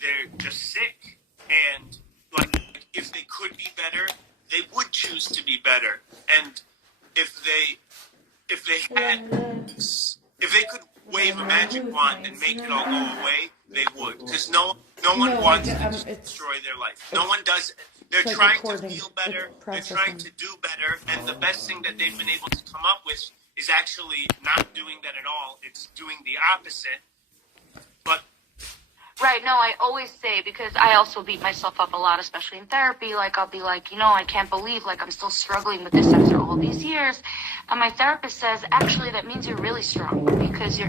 they're just sick, and like if they could be better, they would choose to be better. And if they could wave a magic wand and make it all go away, they would. Because no one wants to destroy their life. No one does it. They're trying to feel better. They're trying to do better. And the best thing that they've been able to come up with is actually not doing that at all. It's doing the opposite. But right, no, I always say, because I also beat myself up a lot, especially in therapy, like I'll be like, I can't believe like I'm still struggling with this after all these years. And my therapist says, actually, that means you're really strong, because your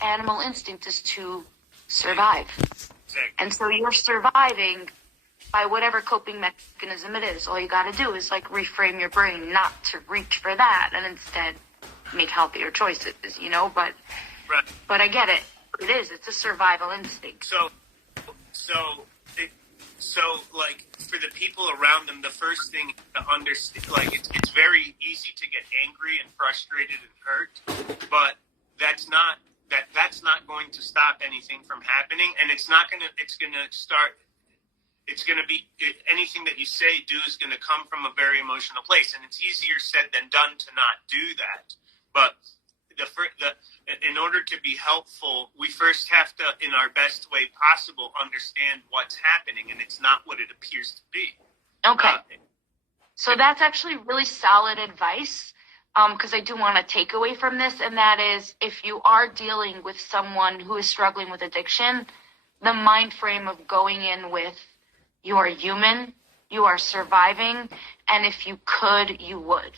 animal instinct is to survive. And so you're surviving by whatever coping mechanism it is. All you got to do is like reframe your brain not to reach for that and instead make healthier choices, but right. But I get it. It's a survival instinct. So like for the people around them, the first thing to understand, like it's very easy to get angry and frustrated and hurt, but that's not going to stop anything from happening, and it's going to be anything that you say, do is going to come from a very emotional place, and it's easier said than done to not do that. But in order to be helpful, we first have to, in our best way possible, understand what's happening, and it's not what it appears to be. Okay. So that's actually really solid advice, because I do want to take away from this, and that is, if you are dealing with someone who is struggling with addiction, the mind frame of going in with, you are human, you are surviving, and if you could, you would.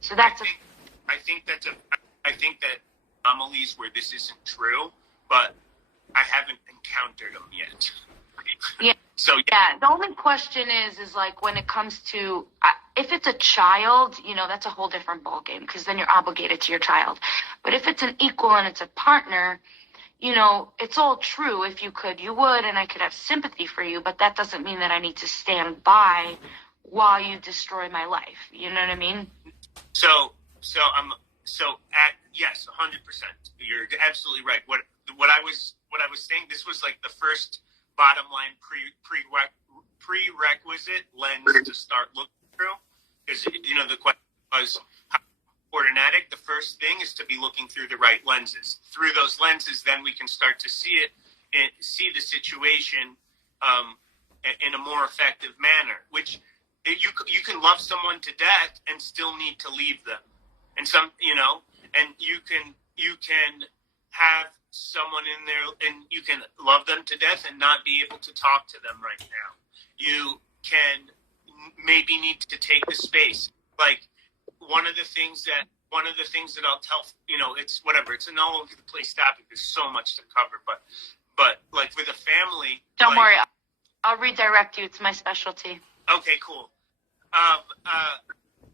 So that's I think that anomalies where this isn't true, but I haven't encountered them yet. Yeah. So yeah. The only question is like when it comes to if it's a child, that's a whole different ballgame, because then you're obligated to your child. But if it's an equal and it's a partner, it's all true. If you could, you would, and I could have sympathy for you, but that doesn't mean that I need to stand by while you destroy my life. You know what I mean? Yes, 100%. You're absolutely right. What I was saying, this was like the first bottom line prerequisite lens to start looking through, because the question was, how to support an addict? The first thing is to be looking through the right lenses. Through those lenses, then we can start to see the situation in a more effective manner. Which you can love someone to death and still need to leave them. And and you can have someone in there and you can love them to death and not be able to talk to them right now. You can maybe need to take the space. Like one of the things that I'll tell, it's whatever, it's an all over the place topic. There's so much to cover, but like with a family. Don't worry, I'll redirect you. It's my specialty. Okay, cool.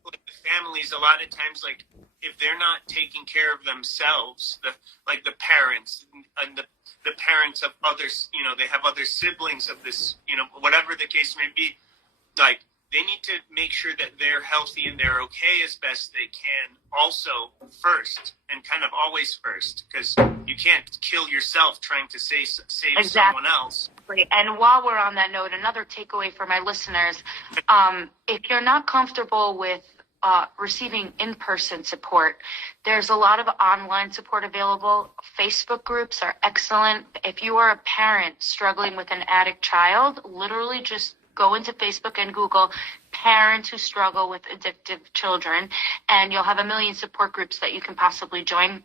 Like families, a lot of times, like if they're not taking care of themselves, the parents and the parents of others, they have other siblings of this, whatever the case may be, like they need to make sure that they're healthy and they're okay as best they can also first, and kind of always first, because you can't kill yourself trying to save someone else. And while we're on that note, another takeaway for my listeners, if you're not comfortable with receiving in-person support, there's a lot of online support available. Facebook groups are excellent. If you are a parent struggling with an addict child, literally just go into Facebook and Google parents who struggle with addictive children, and you'll have a million support groups that you can possibly join.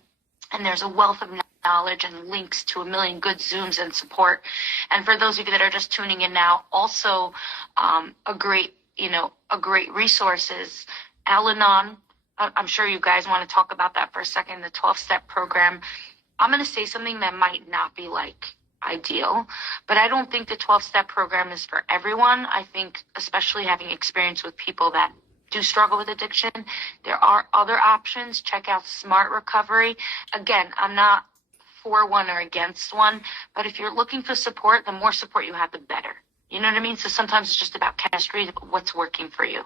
And there's a wealth of knowledge and links to a million good Zooms and support. And for those of you that are just tuning in now, also a great resource is Al-Anon. I'm sure you guys want to talk about that for a second, the 12-step program. I'm going to say something that might not be ideal, but I don't think the 12-step program is for everyone. I think, especially having experience with people that do struggle with addiction, there are other options. Check out Smart Recovery. Again, I'm not for one or against one, but if you're looking for support, the more support you have, the better. You know what I mean? So sometimes it's just about chemistry, what's working for you.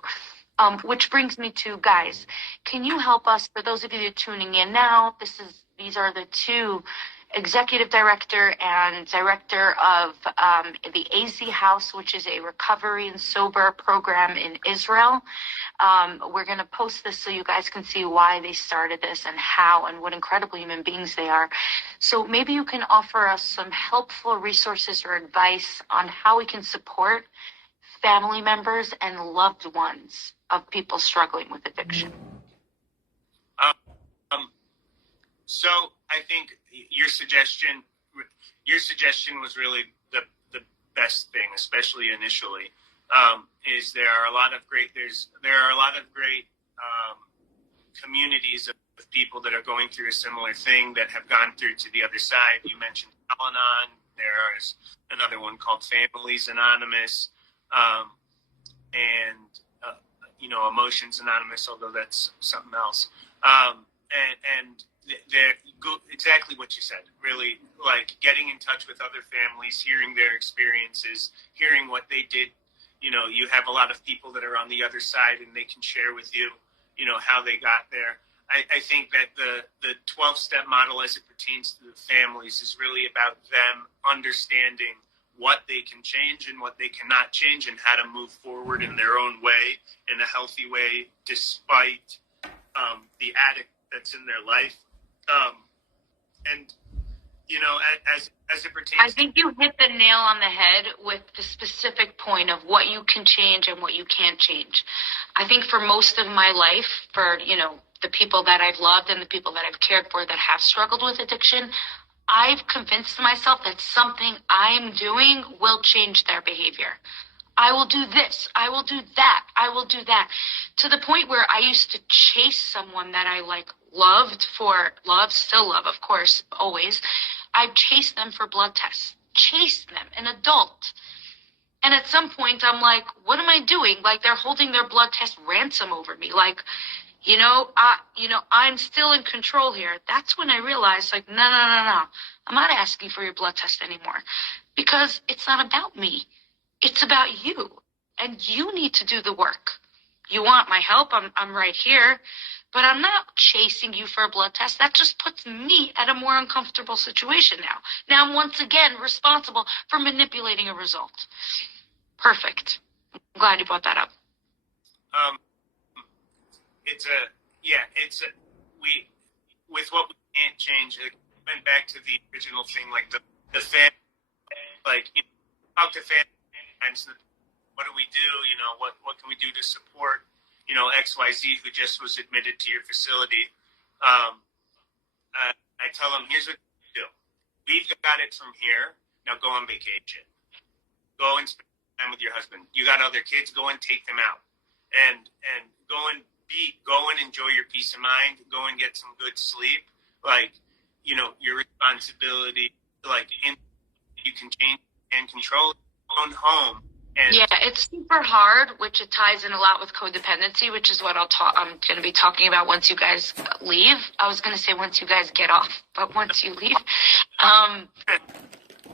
Which brings me to, guys, can you help us, for those of you that are tuning in now, these are the two executive director and director of the AZ House, which is a recovery and sober program in Israel. We're going to post this so you guys can see why they started this and how and what incredible human beings they are. So maybe you can offer us some helpful resources or advice on how we can support family members and loved ones of people struggling with addiction. So I think your suggestion was really the best thing, especially initially. Is there are a lot of great communities of people that are going through a similar thing that have gone through to the other side. You mentioned Al-Anon. There is another one called Families Anonymous, and Emotions Anonymous, although that's something else. And they're exactly what you said. Really, like getting in touch with other families, hearing their experiences, hearing what they did. You have a lot of people that are on the other side, and they can share with you, how they got there. I think that the 12-step model as it pertains to the families is really about them understanding what they can change and what they cannot change and how to move forward in their own way, in a healthy way, despite the addict that's in their life. As it pertains, I think you hit the nail on the head with the specific point of what you can change and what you can't change. I think for most of my life, for, the people that I've loved and the people that I've cared for that have struggled with addiction, I've convinced myself that something I'm doing will change their behavior. I will do this. I will do that. I will do that. To the point where I used to chase someone that I still love, of course, always. I'd chase them for blood tests. Chase them, an adult. And at some point, I'm like, what am I doing? Like, they're holding their blood test ransom over me. Like, I'm still in control here. That's when I realized, like, no. I'm not asking for your blood test anymore because it's not about me. It's about you, and you need to do the work. You want my help? I'm right here, but I'm not chasing you for a blood test. That just puts me at a more uncomfortable situation now. Now I'm once again responsible for manipulating a result. Perfect. I'm glad you brought that up. With what we can't change, it went back to the original thing, like the family, like, talk to family, and what do we do? What can we do to support, XYZ who just was admitted to your facility? I tell them, here's what you do. We've got it from here. Now go on vacation. Go and spend time with your husband. You got other kids, go and take them out. And go and enjoy your peace of mind. Go and get some good sleep. Like, your responsibility, you can change and control your own home. And yeah, it's super hard, which it ties in a lot with codependency, which is what I'm going to be talking about once you guys leave. I was going to say once you guys get off, but once you leave.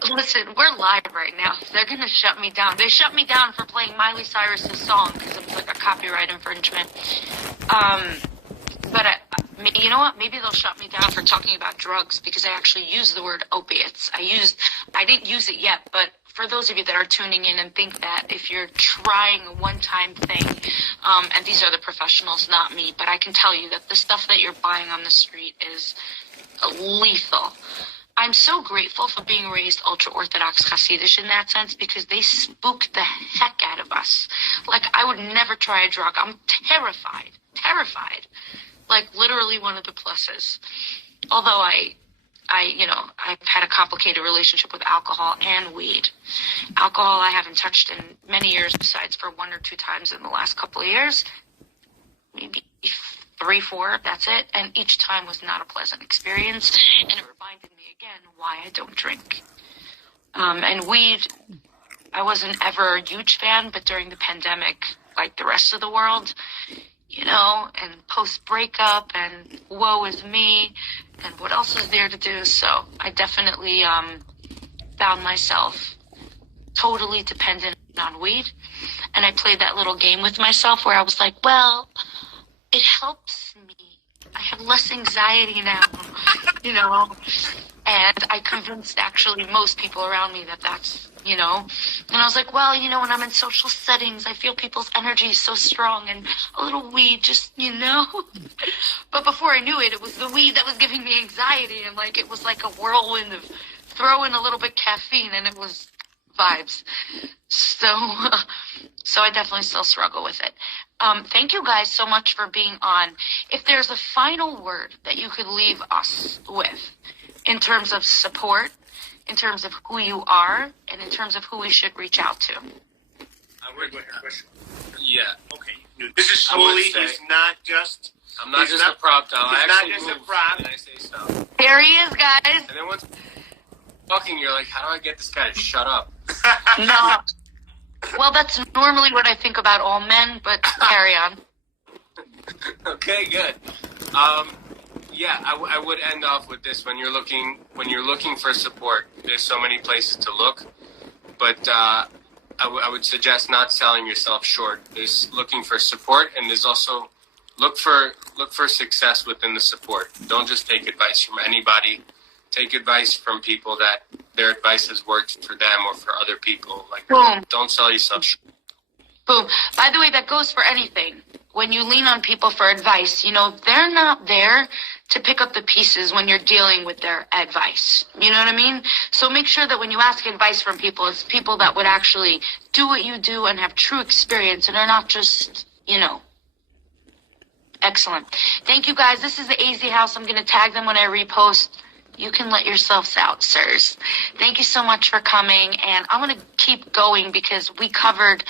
Listen, we're live right now. They're going to shut me down. They shut me down for playing Miley Cyrus's song because it was like a copyright infringement. But you know what? Maybe they'll shut me down for talking about drugs because I actually used the word opiates. I didn't use it yet, but for those of you that are tuning in and think that if you're trying a one-time thing, and these are the professionals, not me, but I can tell you that the stuff that you're buying on the street is lethal. I'm so grateful for being raised ultra-Orthodox Hasidish in that sense because they spooked the heck out of us. Like, I would never try a drug. I'm terrified. Like, literally one of the pluses. Although I've had a complicated relationship with alcohol and weed. Alcohol I haven't touched in many years besides for 1 or 2 times in the last couple of years. Maybe 3, 4, that's it. And each time was not a pleasant experience. And it reminded me again why I don't drink. And weed, I wasn't ever a huge fan, but during the pandemic, like the rest of the world, and post-breakup and woe is me and what else is there to do. So I definitely found myself totally dependent on weed. And I played that little game with myself where I was like, well, it helps me. I have less anxiety now, And I convinced actually most people around me that that's, and I was like, well, when I'm in social settings, I feel people's energy is so strong and a little weed just, But before I knew it, it was the weed that was giving me anxiety, and it was like a whirlwind of throw in a little bit caffeine, and it was vibes. So I definitely still struggle with it. Thank you guys so much for being on. If there's a final word that you could leave us with in terms of support, in terms of who you are, and in terms of who we should reach out to. Yeah. Okay. This is Shmuley. He's not just... I'm not just a prop doll. I actually move and I say stuff. There he is, guys. And then once talking, you're like, how do I get this guy to shut up? No. Well, that's normally what I think about all men, but carry on. Okay, good. I would end off with this. When you're looking for support, there's so many places to look, but I would suggest not selling yourself short. There's looking for support, and there's also look for success within the support. Don't just take advice from anybody. Take advice from people that their advice has worked for them or for other people. Don't sell yourself short. Boom. By the way, that goes for anything. When you lean on people for advice, they're not there to pick up the pieces when you're dealing with their advice. You know what I mean? So make sure that when you ask advice from people, it's people that would actually do what you do and have true experience and are not just, Excellent. Thank you, guys. This is the AZ House. I'm going to tag them when I repost. You can let yourselves out, sirs. Thank you so much for coming. And I'm going to keep going because we covered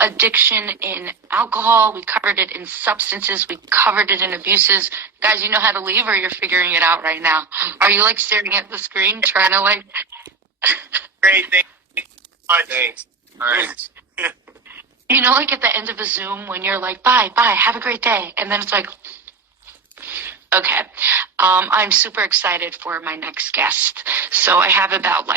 addiction in alcohol. We covered it in substances. We covered it in abuses. Guys, you know how to leave, or you're figuring it out right now? Are you staring at the screen trying to Great. Thanks. All right. At the end of a Zoom when you're like, bye, have a great day. And then it's like, okay. I'm super excited for my next guest. So I have about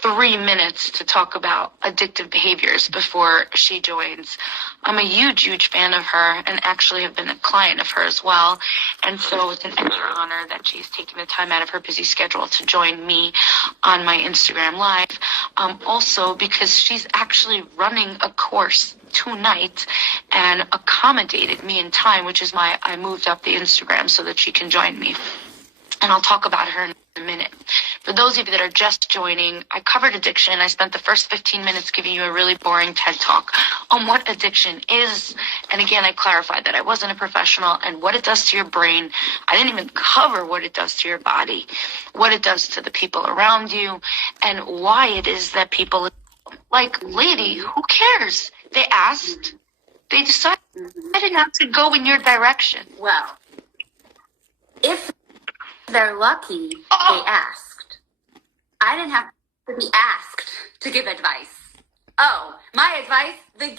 3 minutes to talk about addictive behaviors before she joins. I'm a huge fan of her and actually have been a client of her as well. And so it's an extra honor that she's taking the time out of her busy schedule to join me on my Instagram Live. Also because she's actually running a course tonight and accommodated me in time, which is why I moved up the Instagram so that she can join me. And I'll talk about her in a minute. For those of you that are just joining, I covered addiction. I spent the first 15 minutes giving you a really boring TED Talk on what addiction is. And again, I clarified that I wasn't a professional and what it does to your brain. I didn't even cover what it does to your body, what it does to the people around you, and why it is that people lady, who cares? They asked. They decided not to go in your direction. Well, if they're lucky, they asked. I didn't have to be asked to give advice. Oh, my advice, the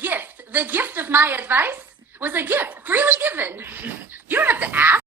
gift of my advice was a gift, freely given. You don't have to ask.